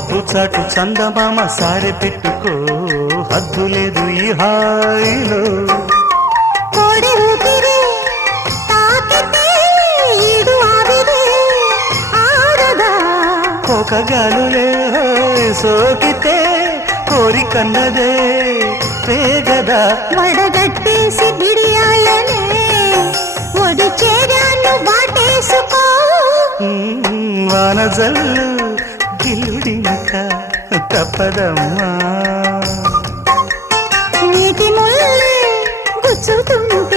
మబ్బు చాటు చందమామ సారె పెట్టుకో. హద్దు లేదు ఈ హాయిలో. ఆరదా. కోకగాలులే సోకితే కోరికన్నదే పేగదా వడగట్టేసి బిడియాలనే ఒడి చేరాను వాటేసుకో వానజల్లు కిలుడినక తప్పదమ్మా. నీటి ముల్లే గుచ్చుతున్నా